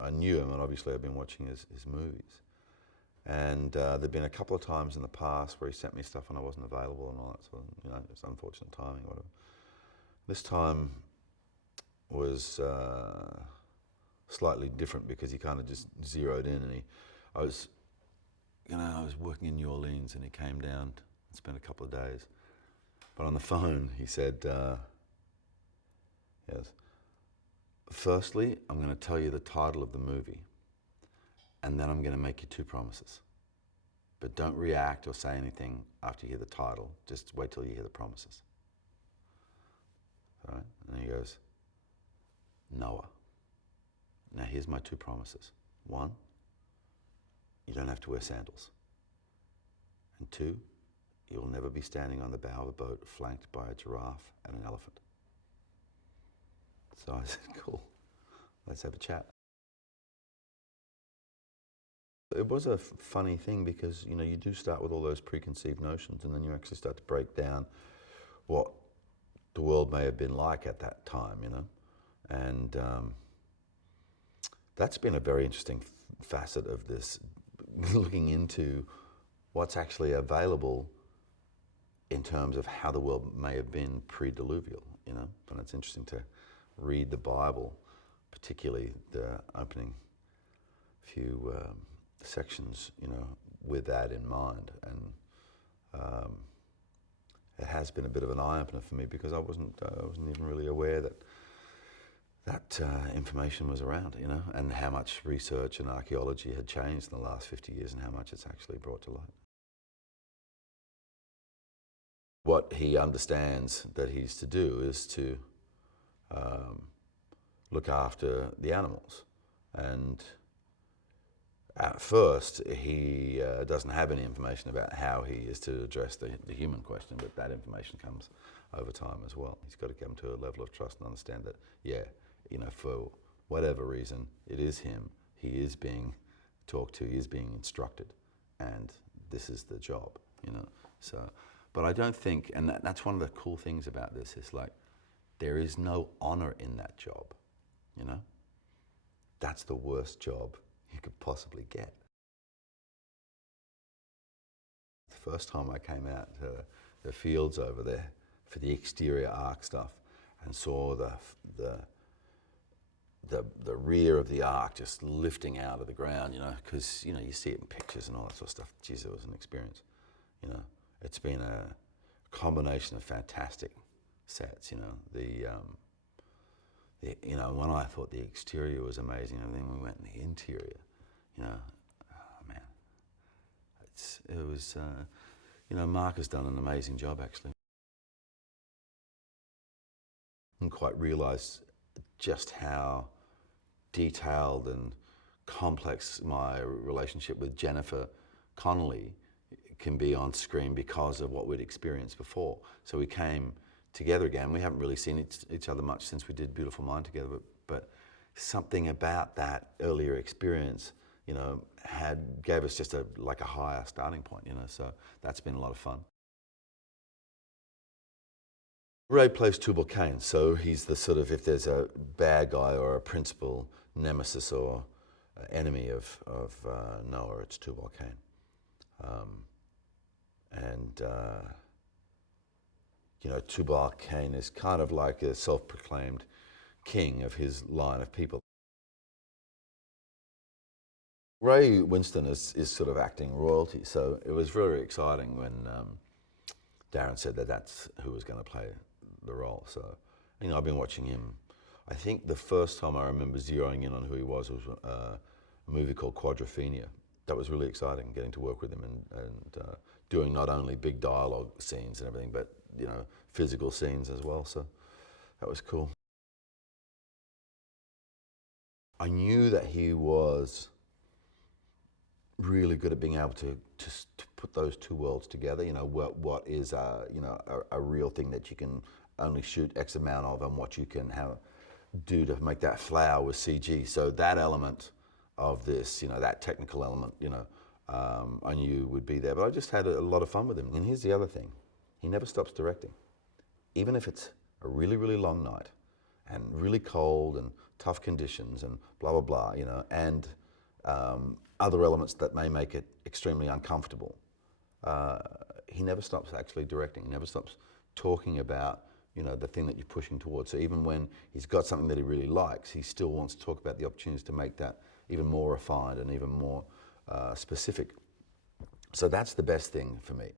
I knew him, and obviously I'd been watching his movies. And there'd been a couple of times in the past where he sent me stuff when I wasn't available and all that sort of, it's unfortunate timing or whatever. This time was slightly different because he kind of just zeroed in, and I was working in New Orleans, and he came down and spent a couple of days. But on the phone, he said, yes, firstly, I'm going to tell you the title of the movie, and then I'm going to make you two promises. But don't react or say anything after you hear the title. Just wait till you hear the promises. All right? And he goes, Noah. Now here's my two promises. One, you don't have to wear sandals. And two, you will never be standing on the bow of a boat flanked by a giraffe and an elephant. So I said, cool, let's have a chat. It was a funny thing because, you do start with all those preconceived notions, and then you actually start to break down what the world may have been like at that time, And that's been a very interesting facet of this, looking into what's actually available in terms of how the world may have been pre-diluvial, And it's interesting to read the Bible, particularly the opening few sections, with that in mind. And it has been a bit of an eye-opener for me because I wasn't even really aware that information was around, and how much research and archaeology had changed in the last 50 years and how much it's actually brought to light. What he understands that he's to do is to look after the animals. And at first, he doesn't have any information about how he is to address the human question, but that information comes over time as well. He's got to come to a level of trust and understand that, for whatever reason, it is him. He is being talked to, he is being instructed, and this is the job, So, but I don't think, and that's one of the cool things about this, is like, there is no honor in that job, That's the worst job you could possibly get. The first time I came out to the fields over there for the exterior arc stuff and saw the rear of the ark just lifting out of the ground, because you see it in pictures and all that sort of stuff. Geez, it was an experience. It's been a combination of fantastic sets. When I thought the exterior was amazing, and then we went in the interior, oh man, it was, Mark has done an amazing job actually. I didn't quite realise just how detailed and complex my relationship with Jennifer Connelly can be on screen because of what we'd experienced before. So we came together again. We haven't really seen each other much since we did Beautiful Mind together, but something about that earlier experience, gave us just a higher starting point, so that's been a lot of fun. Ray plays Tubal Cain, so he's the sort of, if there's a bad guy or a principal nemesis or enemy of Noah, it's Tubal Cain. Tubal Cain is kind of like a self-proclaimed king of his line of people. Ray Winston is sort of acting royalty, so it was very exciting when Darren said that that's who was going to play the role. So, I've been watching him. I think the first time I remember zeroing in on who he was a movie called Quadrophenia. That was really exciting, getting to work with him and doing not only big dialogue scenes and everything, but physical scenes as well. So that was cool. I knew that he was really good at being able to put those two worlds together. What is a real thing that you can only shoot X amount of, and what you can do to make that flower with CG. So that element of this, that technical element, I knew would be there. But I just had a lot of fun with him. And here's the other thing: he never stops directing, even if it's a really, really long night and really cold and tough conditions and blah, blah, blah, and other elements that may make it extremely uncomfortable. He never stops actually directing. He never stops talking about, the thing that you're pushing towards. So even when he's got something that he really likes, he still wants to talk about the opportunities to make that even more refined and even more specific. So that's the best thing for me.